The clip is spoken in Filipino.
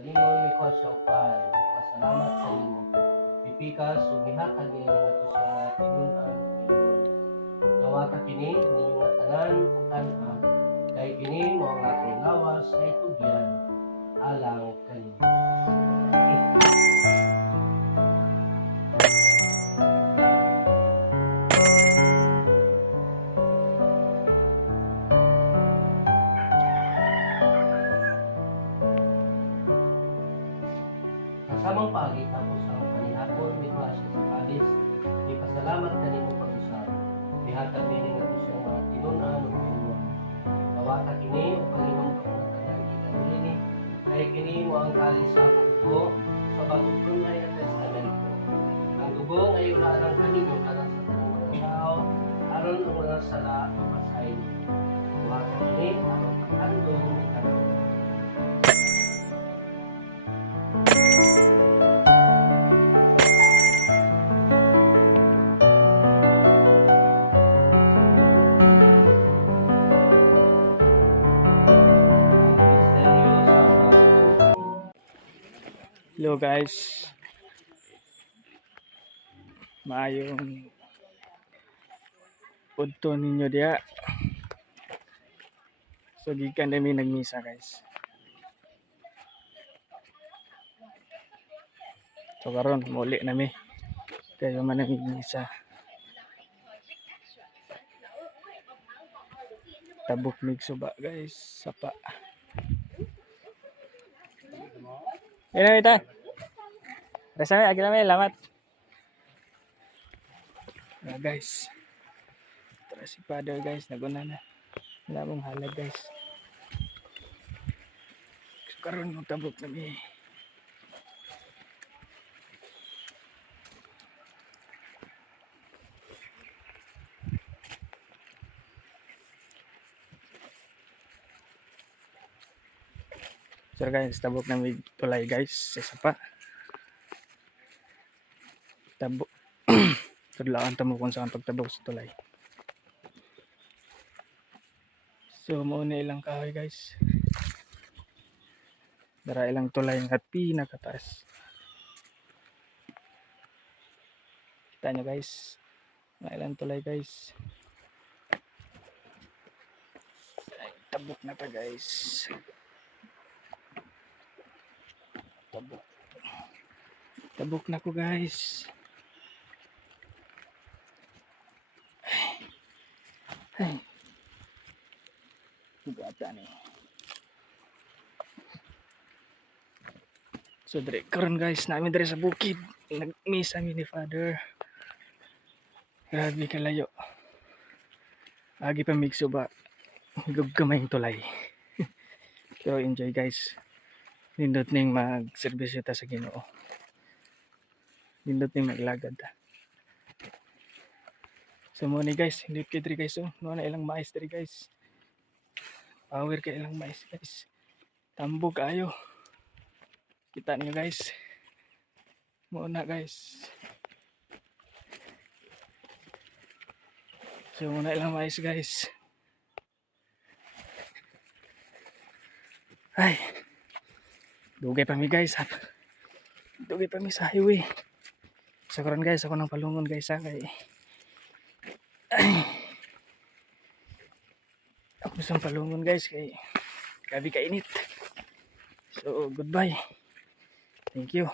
Galingon mi ko siya upan. Pasalamat sa imo. Pipikas umihatag ini nga to siya tinunan Panginoon. Nawa ka kini ninyo nga tanan ug kana kay kini mo ang akong lawas na itugyan alang kanimo. Kasamang pagi tapos ang panihapon may klase sa palis, may pasalamat kanimo pag-usap. Mihatag din nga to siya mga tinunan ug tinuan. Nawata kini o Panginoon ka mga tanan gikanili kay kini mo ang kalis sa akong dugo sa bagong tunay nga testamento. Ang dugo nga iulaan kanino alang sa tanang mga tao aron ang mga sala mapasahin. Nawata kini aron paghandong ng tanang. Hello guys, maayong udto ninyo diya. So gikan kami nagmisa guys. So karon muli nami kayo man nagmisa. Tabok mig suba guys, sapa. Ina ita. Resame agila may lamat. Guys. Tara si father guys, naguna na. Wala mong halag guys. So karon magtabok nami. So guys, tabok nami tulay guys, sa sapa. Tabok. Kadlaan tamo kung saan pagtabok sa tulay. So mao na ilang kahoy guys. Dara ilang tulay nga pinakataas. Kita nyo guys. Mga ilang tulay guys. Tabok na ta guys. Tabok. Tabok na ko guys. Ay. Bugata ni. So dire karon guys, namin dire sa bukid. Nag-miss kami ni Father. Grabe kalayo. Agi pa mixo ba? Gaggamay yung tulay. Pero enjoy guys. Nindot ning mag-serbisyo ta sa Ginoo. Nindot ning maglagad ta. So mo ni guys, hindi kay diri guys oh. No na ilang mais diri guys. Power kay ilang mais guys. Tambog ayo. Kita niyo guys. Mo na guys. So mo na ilang mais guys. Ay. Dugay pa mi guys. Dugay pa mi sa highway. So karon guys, ako nang palungon guys ha kay ay. Ako sang palungon guys kay grabe ka init. So goodbye. Thank you.